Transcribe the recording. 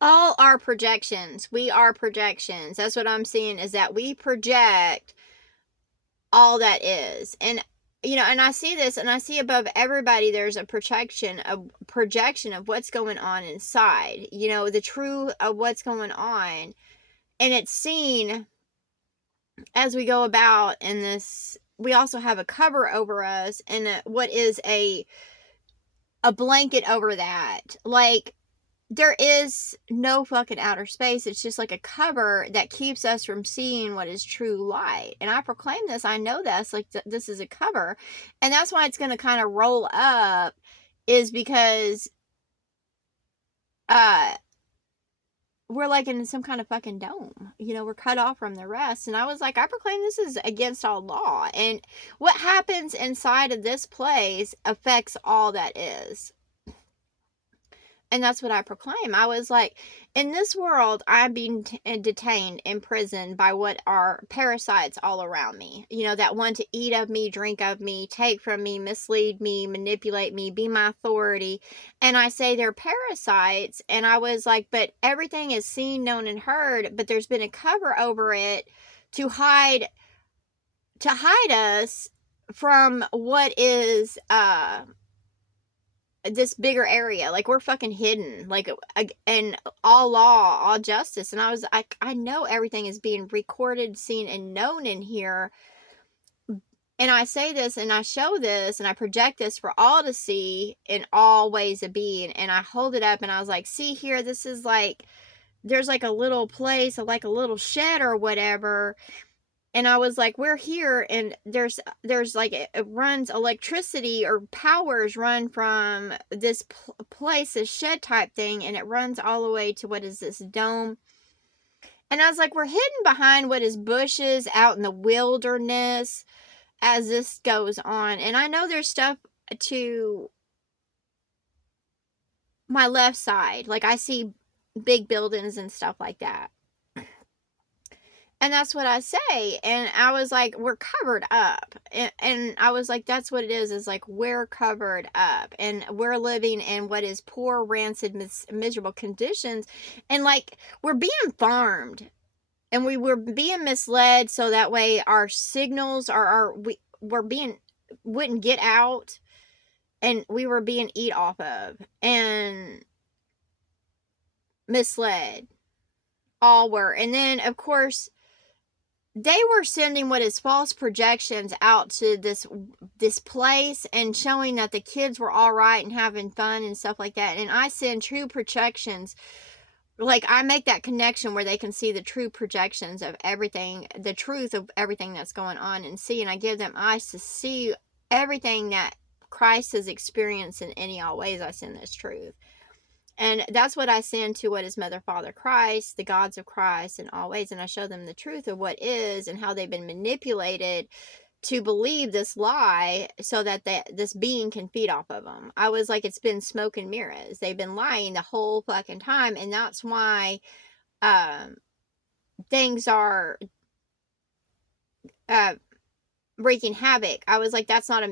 All our projections. We are projections. That's what I'm seeing, is that we project all that is. And and I see this, and I see above everybody there's a projection of what's going on inside. The truth of what's going on. And it's seen as we go about in this. We also have a cover over us, and what is a blanket over that. Like, there is no fucking outer space. It's just like a cover that keeps us from seeing what is true light. And I proclaim this. I know this. Like, this is a cover. And that's why it's going to kind of roll up, is because uh we're like in some kind of fucking dome. We're cut off from the rest. And I was like, I proclaim this is against all law. And what happens inside of this place affects all that is. And that's what I proclaim. I was like, in this world, I'm being detained in prison by what are parasites all around me. That want to eat of me, drink of me, take from me, mislead me, manipulate me, be my authority. And I say they're parasites. And I was like, but everything is seen, known, and heard. But there's been a cover over it to hide us from what is this bigger area. Like, we're fucking hidden, like, and all law, all justice. And I know everything is being recorded, seen, and known in here. And I say this, and I show this, and I project this for all to see in all ways of being. And I hold it up, and I was like, see here, this is like, there's like a little place, like a little shed or whatever. And I was like, we're here, and there's like, it runs electricity, or powers run from this place, this shed type thing, and it runs all the way to what is this dome. And I was like, we're hidden behind what is bushes out in the wilderness as this goes on. And I know there's stuff to my left side. Like, I see big buildings and stuff like that. And that's what I say. And I was like, we're covered up. And I was like, that's what it is like, we're covered up. And we're living in what is poor, rancid, miserable conditions. And like, we're being farmed. And we were being misled, so that way our signals wouldn't get out. And we were being eat off of. And misled. All were. And then, of course, they were sending what is false projections out to this place, and showing that the kids were all right and having fun and stuff like that. And I send true projections. Like, I make that connection where they can see the true projections of everything, the truth of everything that's going on, and see. And I give them eyes to see everything that Christ has experienced in any all ways. I send this truth. And that's what I send to what is Mother, Father, Christ, the gods of Christ in all ways. And I show them the truth of what is, and how they've been manipulated to believe this lie, so that this being can feed off of them. I was like, it's been smoke and mirrors. They've been lying the whole fucking time. And that's why things are wreaking havoc. I was like, that's not